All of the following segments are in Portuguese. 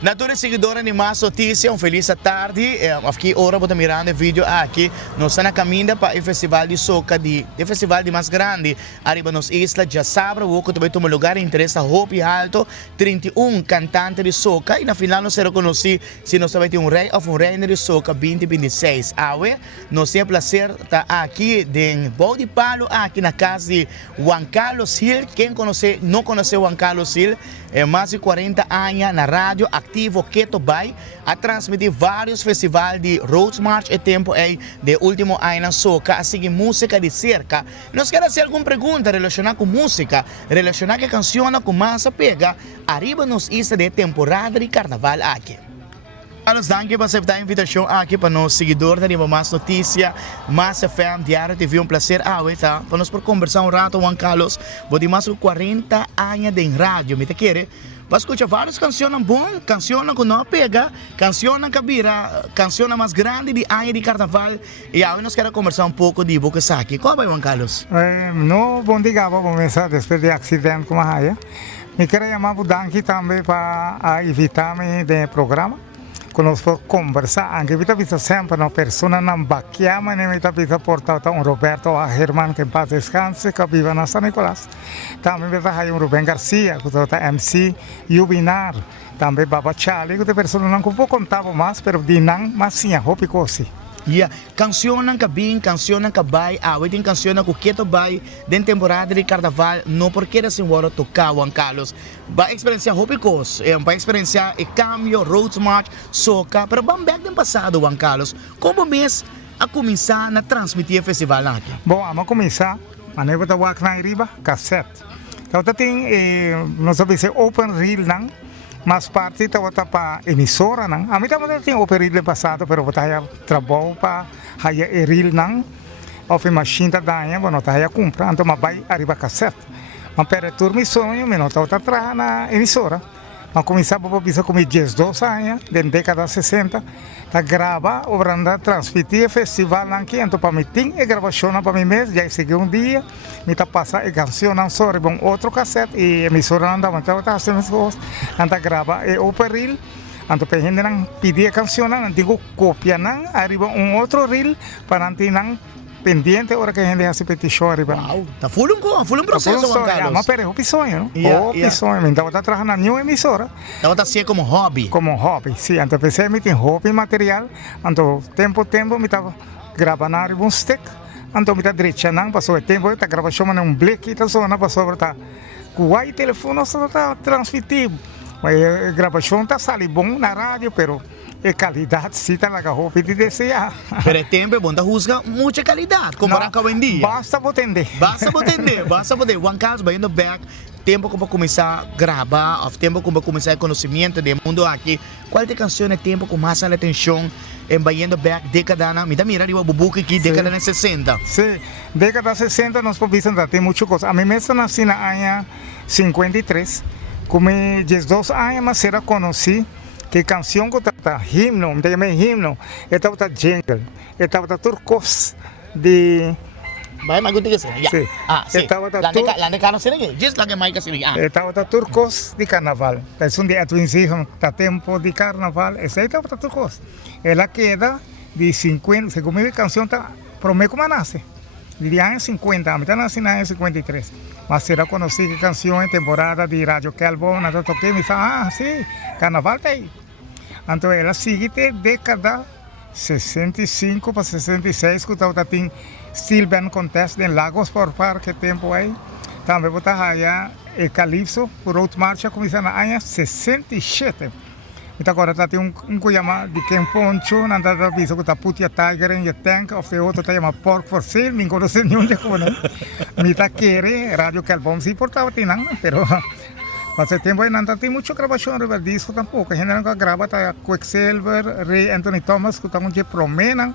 Natural seguidora de mais notícia, feliz tarde. Aqui hora para mirando o vídeo aqui. Nós estamos na caminho para o festival de soca, o festival de mais grande. Arriba nos isla já sabe, o que também toma lugar interessa Hope Alto, 31 cantante de soca e na final nós reconheci se nós vai ter rei ou reina de soca 2026. Awe, nós temos prazer estar aqui em Bode Palo, aqui na casa de Juan Carlos Hill. Quem conhece, não conhece Juan Carlos Hill, é mais de 40 anos na rádio ativo Keto Bay, a transmitir vários festivais de Road March e tempo aí de último ano na soca, assim música de cerca. Nós queremos fazer alguma pergunta relacionada com música, relacionada com canção com massa pega, arriba nos isla de temporada de carnaval aqui. Carlos, danke por aceitar a invitação aqui para nós seguidores da Mais Notícia, Mais FM, Diário TV, prazer tá? Para nós por conversar rato, Juan Carlos, vou de mais de 40 anos de rádio, me te quer? Vas escutar várias canções boas, canções que não pega, canções que vira, canções mais grandes de ano de carnaval, e agora nós queremos conversar pouco de boca aqui. Como vai, Juan Carlos? No, bom dia, vou começar depois do acidente com a Raia. Me queria chamar o Danke também para evitar-me do programa. Conosco conversar, anche vita vista sempre una persona non bacchiama, ne vita vista portata un Roberto a Herman che in paz descanse, che vive a San Nicolás. También vita hai un Ruben Garcia, che è MC Yubinar, también Baba Charlie, che persona non può contavo mas, però di nan masinha, hopi così. Yeah, canciones que bem, canciones que vai, tem canciones que quieto vai, den temporada de carnaval, não porque da senhora tocar Juan Carlos. Vai experienciar hobicos, vai experienciar o cambio, road march, soca, pero vamos back do passado, Juan Carlos. Como mês a começar a transmitir o festival aqui? Bom, vamos começar, a neve da Wak na riba, cassete. Então tem, não sabe se open reel não. Mas parte estava para emissora não. A mim também tinha operado no passado, mas eu estava trabalho para a reel não. Ou a machine da danha, eu não estava comprando, então eu vai arriba cassete. Mas para turma sonho, eu não estava trabalhando na emissora. Mas começava a pensar com 12 anos, da década de 60, a gravar, obrando transmitir o festival aqui, então para mim tinha gravação para mim mesmo, já seguiu dia, me tá passando a canção não só bom outro cassete e emissora não dava, então estava sendo coisas, então grava e operil, então para gente não pedir a canção, não digo cópia não, arriba outro reel para não pendiente hora que a gente hace petição arriba. Wow, tá full processo, Juan Carlos. Mas pera, é sonho, não? É sonho, então tá trabalhando na minha emissora. Então tá assim como hobby. Como hobby, sim. Então pensei em ter hobby material, então tempo me tava gravando arriba um stick, então me tá direita não, passou o tempo, tá gravando um black, então só não passou tá com o telefone só tá transmitido. Mas a gravação tá sali bom na rádio, pero a qualidade sim tá na roupa de desejar. Pero tempo é bom da rusga muita qualidade, comparado com o dia. Basta entender. Basta entender. Juan Carlos vai indo back, tempo como começar a gravar, ou tempo como começar o conhecimento do mundo aqui. Qual é a canção é tempo com mais atenção em vai indo back década na, me dá mirar o bubuca aqui década de 60. Sim, década de 60 nós podemos ter muitas coisas. A mim mesmo nasci na ano 53. Como 12 anos, mas era conheci que canção que estava himno, me chamei himno, estava jingle, estava turcos de... Vai mais contigo assim, já. Sim. Sim. Lá de carro sini, just lá que mais que sini. Estava turcos de carnaval. É um dia tu ensino, tá tempo de carnaval, esse estava turcos. Ela queda de 50, segundo a canção tá promete como nasce. De anos 50, a mitad nasci na anos 53. Mas será conheci que canção em temporada de Rádio Calbon, eu toquei e me fala, sim, carnaval tá aí. Então ela seguinte década 65 para 66, que estava tendo Steel Band Contest em Lagos por Parque tempo aí. Também vou estar aí e Calypso, por Road March, começou na ano 67. Então agora tem um que chama de Ken Poncho, não está aviso que está putia Tiger in your tank, ou o outro está chama Pork for Sale, não conhece nenhum de como não. Me está querendo, Rádio Calbon se portava tinang, pero Pasé tempo aí não tem muita gravação sobre disco tampouco. A gente não grava tá Quicksilver, Ray Anthony Thomas, que está um dia promena.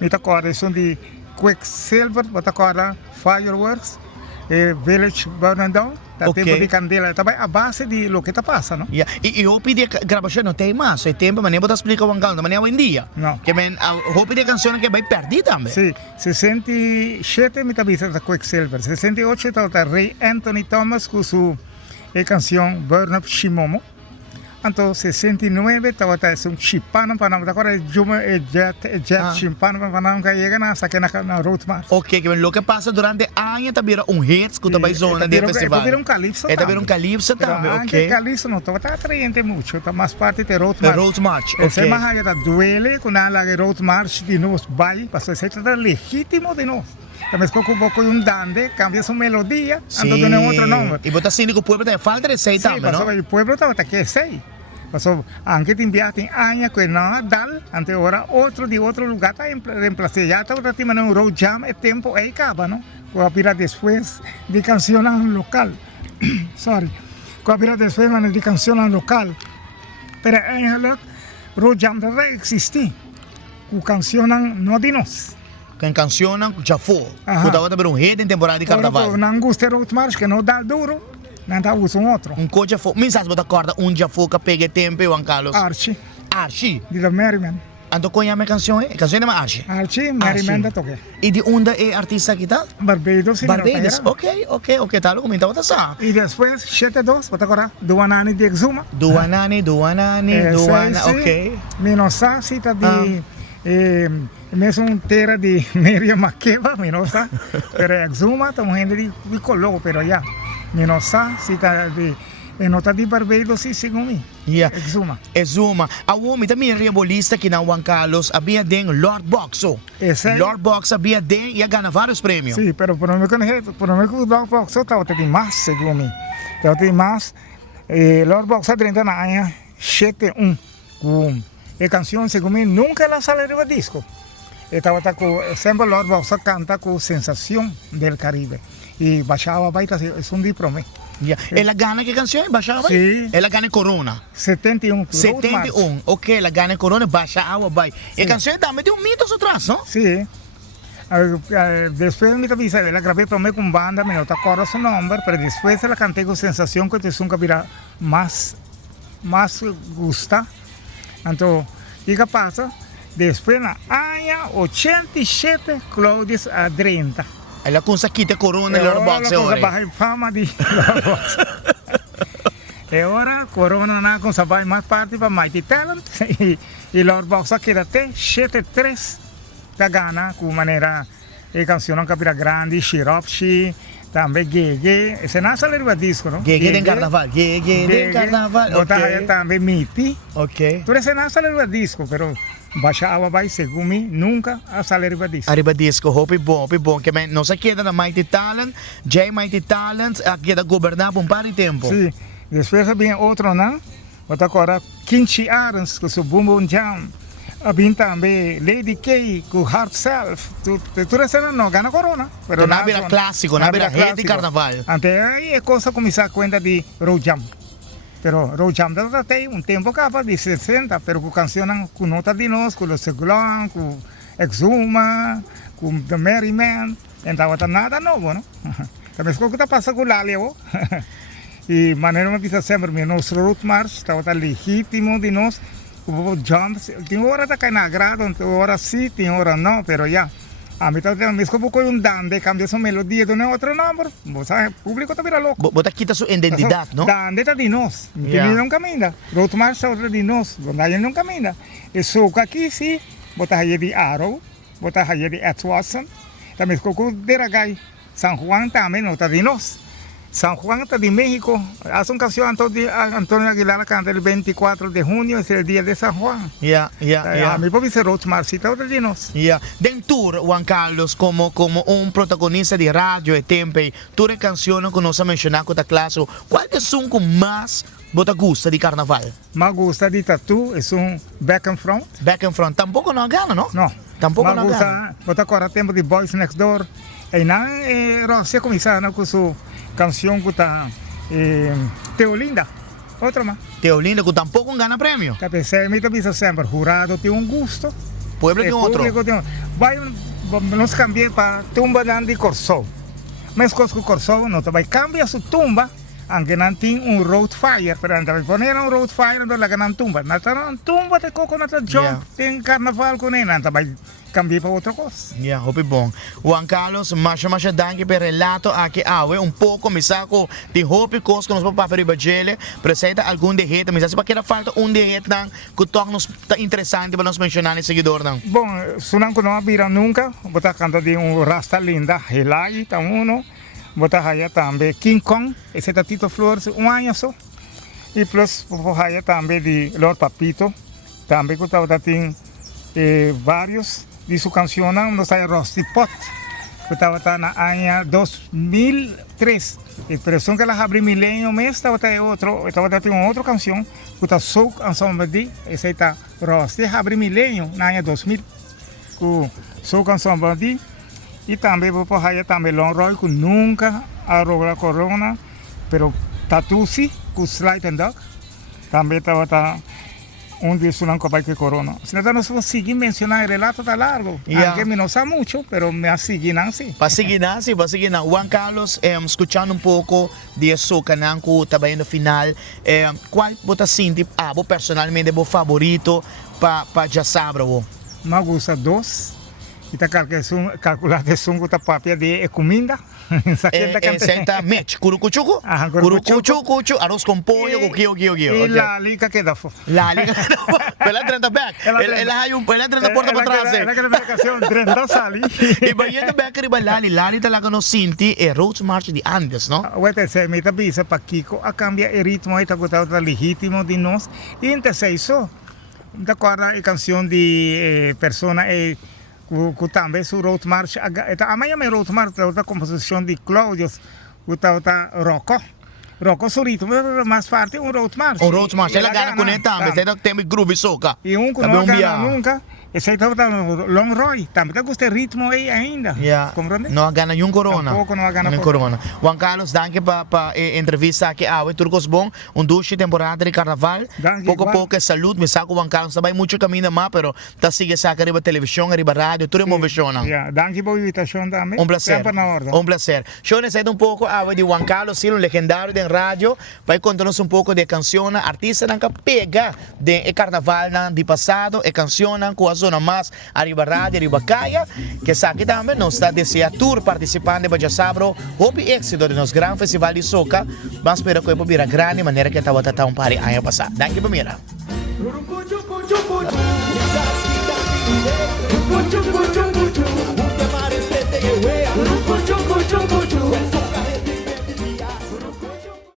Me tá correção de Quicksilver, bota agora Fireworks, Village Burning Down. Tá tempo de candela, também a base de lo que está passando. Yeah. E eu pedi gravação não tem mais, é tempo, mas nem vou explicar o canal, mas nem hoje em dia. Não. Que eu pedi canção que vai perder também. Sim, 67 me tá visando Quicksilver, 68 tá Ray Anthony Thomas com sua canção Burn Up Shimomo. entonces 69 estaba un chipano para nada agora jet chipano para nada que llega na saque na road march. Ok, lo que passa durante anos também era hits que também zona de festival. Era um calypso também. Um calypso também, ok. Calypso não estava atraindo muito, está mais parte de road The march. road march, ok. Esse mais aí duele com a road march de nós vai, para ser legítimo de nós. Também ficou com um pouco de dande, cambia sua melodia, ando de um outro nome. E botar assim que o povo tem falta de sei também, não? Sim, o povo estava aqui sei. Passou, anche ti inviati in Ania, que não dal, ante ora outro de outro lugar está reemplazado. Já estava ti um road jam, e tempo aí acaba, não? Com a pira depois de canção local. Sorry. Com a pira depois de canção local. Pero aí, road jam deve existir. Com canção não de nós. Que cancionam já foi. Puta outra hit em temporada de carnaval. Não gosta de road march, que não dá duro. Não dá uso outro. Coisa foi. Mensagem botar corda, já foi que pegue tempo, Juan Carlos. Archie. De la Merryman. Ando conhece a canção, é? Canção é Archie. Archie, Merryman da toque. E de onde é artista que tá? Barbados. Barbados, ok, tá, lo comentava tá só. E depois, 72, bota agora, Duanani de Exuma. Duanani, ok. Minosa, cita de... mesmo terra de Miriam Makeba, Minosa. Pero Exuma, estamos gente de Coloco, pero ya. Minosa, cita de... nota de Barbados e segundo Exuma. A homem também é rebolista que na Juan Carlos havia den Lord Boxo. Lord Boxo havia den e a ganha vários prêmios. Sim, pero por mim que o Lord Boxo estava tendo mais, segundo mim. Estava tendo mais. Lord Boxo 30 anos, 71. A canção, segundo mim, nunca ela saiu do disco. Estava com sempre Lord Boxo canta com Sensação del Caribe. E baixava baita, é de promessa. Ela ganha que canção? Baixava? Sim. Ela ganha Corona. 71. 71, ok, ela ganha Corona, baixava, vai. E a canção também tem mitos atrás, não? Sim. Depois me avisa, ela gravei para mim com banda, me não acordo seu nome, mas depois ela cantei com Sensação que te nunca virá mais gusta. Então, o que passa? Depois na Anya 87, Claudius a 30. Ela consegue Corona e Lord Boxo. Ela consegue fama de Lord Boxo. E ora Corona na consegue mais parte para Mighty Talent e Lord Boxo que até 73 da Ghana com maneira e canção que vira grande, Shiropshi, também Gege, esse não saiu do disco, não? Gege de carnaval, Gege de carnaval. Ok. Também Miti. Ok. Tudo esse não saiu do disco, pero baixava vai segundo mim nunca a sair do disco. Arriba disco, hope bom, que não se queda na Mighty Talent, Mighty Talent, queda governar por um par de tempo. Sim, depois havia outro não, outra agora Kinchi Arons com seu Boom Boom Jam, havia também Lady K com Heart Self, tudo isso não ganha Corona. Pero não era clássico, não era hit de carnaval. Até aí a coisa começar a conta de road jam. Pero road jam tem tempo acaba de 60, pero com canção com nota de nós, com o Segulão, com Exuma, com The Merryman, então não nada novo, não? Também ficou que está passando com o Láleo. E maneira uma vez sempre, nosso road march estava legítimo de nós, o jam, tem hora da cair na grada, tem hora sim, tem hora não, pero já. A mim também ficou com dande, cambia sua melodia de um outro número, você, o público está vira louco. Bota quita sua identidade, não? Dande está de nós, não caminha. Road march é de nós, onde não caminha. E soca aqui sim, bota aí de Arrow, bota aí de Ed Watson, também ficou com Deragai, San Juan também não está de nós. San Juan está de México, hace una canción Antonio Aguilar canta el 24 de junio, es el día de San Juan. A mí puede ser Road Marcita de Dinos. Den tour, Juan Carlos, como un protagonista de radio y tempe, tú de canciones que nos ha mencionado con la clase, ¿cuáles son con más bota gusta de carnaval? Más gusta de Tattoo es un Back and Front. Back and Front, tampoco no gana, ¿no? No. Tampoco más no gusta, gana. Bota ahora tiempo de Boys Next Door. Y nada, Rossi comienza con su canción que está Teolinda, otra más. Teolinda, que tampoco gana premio. Que pensé, me dice siempre, jurado tiene un gusto. Pueblo tiene otro. Nos cambié para tumba de Andy Corsó. Mas con Corsó no te va a cambiar su tumba aunque no tiene un road fire, pero antes poner un road fire, entonces la que no tumba. No tumba de coco, no jump en carnaval con él, entonces cambiar para otra cosa. Yeah, hope bom. Juan Carlos, masha danke per relato aqui awe un pouco me saco de hope cos que nos vamos para Ribagele, presenta algum derrete, mas se para que falta um derrete não que toca nos tá interessante para nós mencionar nesse seguidor não. Bom, sunan ko não vira nunca, botar canta de rasta linda, helai tá uno, botar aí também King Kong, esse tá Tito Flores ano só. E plus aí também de Lord Papito, também que tá tem vários de su canción nos hay Rusty Pot que estaba en el año 2003 y pero son que las abrí milenio mes estaba en otra canción que está Souk Ensemble D esa está Rusty abrí milenio en el año 2000 que Souk Ensemble D y también por allá también Long Roy que nunca arrogó la corona pero Tatusi que Slide and Dog también estaba un día sunan copa que corona. Si no nos seguir mencionar el relato está largo. Aunque me no sabe mucho, pero me ha seguido así. Para seguir así. Juan Carlos, escuchando un poco de su canal que está viendo final, ¿cuál vos sientes vos personalmente vos favorito para ya saber vos? Me gusta dos. Y está calculado de sungo tapapia de comida. Senta mech, curucuchuco, curucuchuco, arroz con pollo, guio. Y la liga queda fo. La liga, pela 30 back. Ela hay un pela 30 porta para atrás. La clasificación 30 sali. Y vayendo back riba Lali tá lá no Sinti e Road March de Andes, no? Wete se meta bisa pa Kiko a cambia el ritmo aí tá gostado legítimo de nós. E inte sei só. Da acorda a canção de persona que também su Road March, amanhã me Road March, a composição de Cláudio, que tá Rocco su ritmo, mais forte Road March. Road March, ela gana com ele também, você tem groove soca. E que não gana nunca, esse aí tá Long Roy, também tá gostando ritmo aí ainda. Compreende? Não gana nenhum corona. Tampoco não gana corona. Juan Carlos, danke para entrevista aqui Turcos Bom, duche temporada de carnaval. Pouco a pouco saúde, me saco Juan Carlos, também muito caminho mais, pero tá sigue saca arriba televisão, arriba rádio, tudo moviciona. Danke pela invitação também. Um prazer. Yo necesito un poco de Juan Carlos, un legendario de radio, vai contarnos un poco de canciones, artistas que pega de carnaval de pasado, e canciones com a zona mais arriba rádio, arriba caia, que sabe também nos está desse tour participando de Sabro, houve éxito de nos gran festival de soca, mas espero que eu vira grande maneira que estava tratando um pari ano passado. Danke, Pamira.